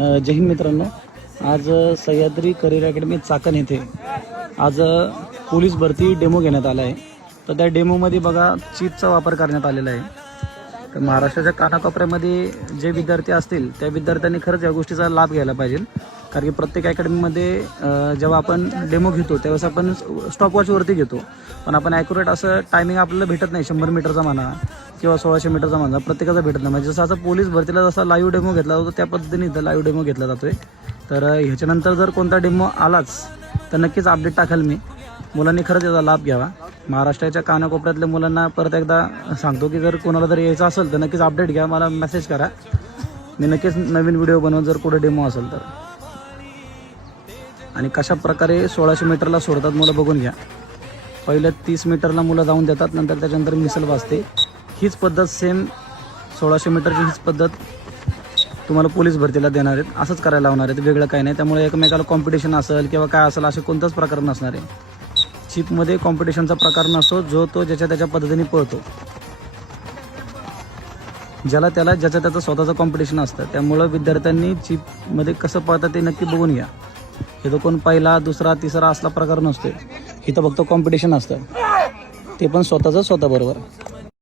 जय हिंद मित्रांनो. आज Sahyadri career academy Chakan येथे आज पोलीस भरती डेमो घेण्यात आला आहे. तर त्या डेमोमध्ये बघा चीपचा वापर करण्यात आलेला आहे. तर महाराष्ट्राच्या कानाकोपऱ्यामध्ये जे विद्यार्थी असतील त्या विद्यार्थ्यांनी खरंच या गोष्टीचा लाभ घ्यायला पाहिजे. कारण की प्रत्येक अकॅडमीमध्ये जेव्हा आपण डेमो घेतो त्यावेळेस आपण स्टॉपवॉचवरती घेतो. पण आपण ॲक्युरेट असं टायमिंग आपल्याला भेटत नाही शंभर मीटरचा म्हणा. किंवा सोळाशे मीटरचा माणसा प्रत्येकाचा भेटत नाही. म्हणजे जसं आता पोलीस भरतीला जसा लाईव्ह डेमो घेतला जातो त्या पद्धतीने इथं लाईव्ह डेमो घेतला जातोय. तर ह्याच्यानंतर जर कोणता डेमो आलाच तर नक्कीच अपडेट टाकाल मी. मुलांनी खरंच याचा लाभ घ्यावा. महाराष्ट्राच्या कानाकोपऱ्यातल्या मुलांना परत एकदा सांगतो की जर कोणाला जर यायचं असेल तर नक्कीच अपडेट घ्या. मला मेसेज करा. मी नक्कीच नवीन व्हिडिओ बनवून जर कुठे डेमो असेल तर. आणि कशा प्रकारे सोळाशे मीटरला सोडतात मुलं बघून घ्या. पहिल्या तीस मीटरला मुलं जाऊन देतात नंतर त्याच्यानंतर मिसल वाजते हीच पद्धत सेम सोळाशे मीटरची हीच पद्धत तुम्हाला पोलीस भरतीला देणार आहेत. असंच करायला लावणार आहेत. वेगळं काही नाही. त्यामुळे एकमेकाला कॉम्पिटिशन असेल किंवा काय असेल असे कोणताच प्रकार नसणार आहे. चिपमध्ये कॉम्पिटिशनचा प्रकार नसतो. जो तो ज्याच्या त्याच्या पद्धतीने पळतो. ज्याला त्याला ज्याचं त्याचं स्वतःचं कॉम्पिटिशन असतं. त्यामुळं विद्यार्थ्यांनी चिपमध्ये कसं पळतात ते नक्की बघून घ्या. इथं कोण पहिला दुसरा तिसरा असला प्रकार नसतो इथं फक्त कॉम्पिटिशन असतं. ते पण स्वतःचं स्वतःबरोबर